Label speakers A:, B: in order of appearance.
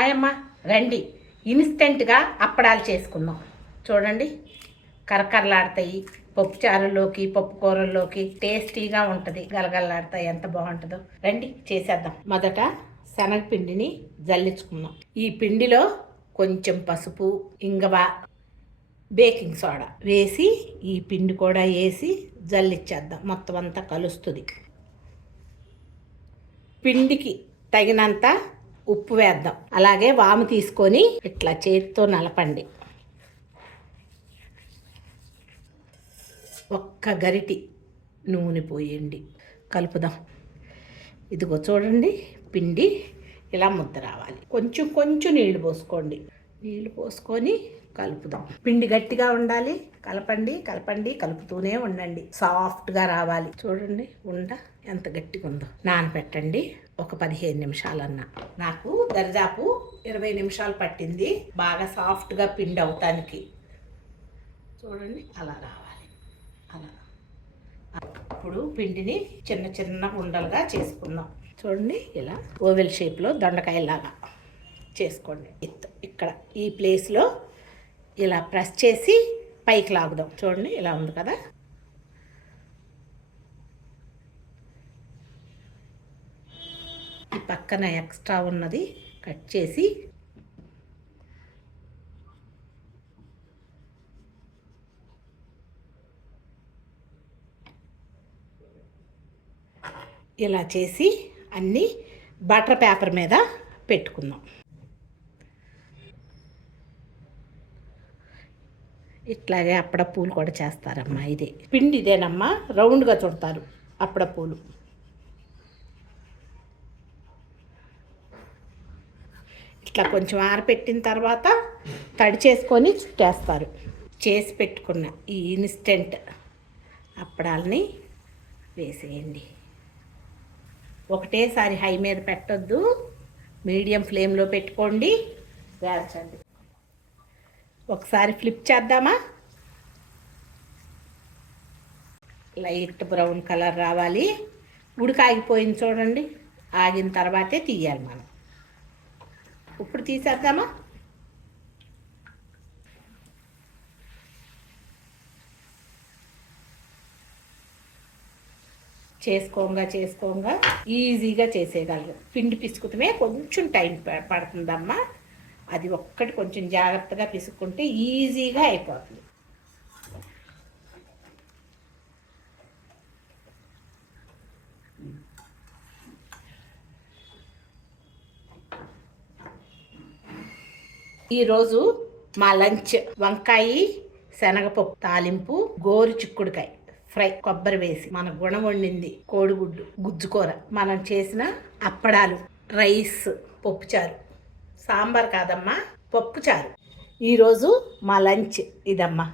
A: Hi రండి. ఇన్స్టెంట్గా అప్పడాలు చేసుకుందాం. చూడండి. కరకరలాడతాయి. పప్పు పప్పుకూరల్లోకి పప్పు కూరల్లోకి టేస్టీగా ఉంటుంది. గలగలలాడతాయి. ఎంత బాగుంటుందో. రండి చేసేద్దాం. మొదట శనగపిండిని జల్లించుకుందాం. ఈ పిండిలో కొంచెం పసుపు ఇంగవ బేకింగ్ సోడా వేసి ఈ పిండి కూడా వేసి జల్లిచ్చేద్దాం. మొత్తం అంతా కలుస్తుంది. పిండికి తగినంత ఉప్పు వేద్దాం. అలాగే వాము తీసుకొని ఇట్లా చేతితో నలపండి. ఒక్క గరిటి నూనె పోయండి. కలుపుదాం. ఇదిగో చూడండి పిండి ఇలా ముద్ద రావాలి. కొంచెం కొంచెం నీళ్ళు పోసుకోండి. నీళ్ళు పోసుకొని కలుపుదాం. పిండి గట్టిగా ఉండాలి. కలపండి కలపండి కలుపుతూనే ఉండండి. సాఫ్ట్గా రావాలి. చూడండి ఉండ ఎంత గట్టిగా ఉందో నానబెట్టండి ఒక పదిహేను నిమిషాలన్నా. నాకు దరిదాపు ఇరవై నిమిషాలు పట్టింది. బాగా సాఫ్ట్గా పిండి అవటానికి చూడండి అలా రావాలి. అలా. ఇప్పుడు పిండిని చిన్న చిన్న ఉండలుగా చేసుకుందాం. చూడండి ఇలా ఓవెల్ షేప్లో దొండకాయలాగా చేసుకోండి. ఇక్కడ ఈ ప్లేస్లో ఇలా ప్రెస్ చేసి పైకి లాగుదాం. చూడండి ఇలా ఉంది కదా. ఈ పక్కన ఎక్స్ట్రా ఉన్నది కట్ చేసి ఇలా చేసి అన్నీ బటర్ పేపర్ మీద పెట్టుకుందాం. ఇట్లాగే అప్పడ పూలు కూడా చేస్తారమ్మా ఇదే. పిండి ఇదేనమ్మా? రౌండ్గా చుడతారు అప్పడ పూలు ఇట్లా కొంచెం ఆరపెట్టిన తర్వాత తడి చేసుకొని చుట్టేస్తారు. చేసి పెట్టుకున్న ఈ ఇన్స్టెంట్ అప్పడాలని వేసేయండి. ఒకటేసారి హై మీద పెట్టొద్దు. మీడియం ఫ్లేమ్లో పెట్టుకోండి. వేల్చండి ఒకసారి ఫ్లిప్ చేద్దామా? లైట్ బ్రౌన్ కలర్ రావాలి. ఉడికాగిపోయింది చూడండి. ఆగిన తర్వాతే తీయాలి మనం. ఇప్పుడు తీసేద్దామా? చేసుకోంగా చేసుకోంగా ఈజీగా చేసేయగలరు. పిండి పిసుకుతమే కొంచెం టైం పడుతుందమ్మా. అది ఒక్కటి కొంచెం జాగ్రత్తగా పిసుక్కుంటే ఈజీగా అయిపోతుంది. ఈరోజు మా లంచ్ వంకాయ శనగపప్పు తాలింపు గోరు చిక్కుడుకాయ ఫ్రై కొబ్బరి వేసి. మన గుణం వండింది కోడిగుడ్డు గుజ్జుకూర. మనం చేసిన అప్పడాలు రైస్ పప్పుచారు సాంబార్ కాదమ్మా పప్పుచారు ఈరోజు మా లంచ్ ఇదమ్మా.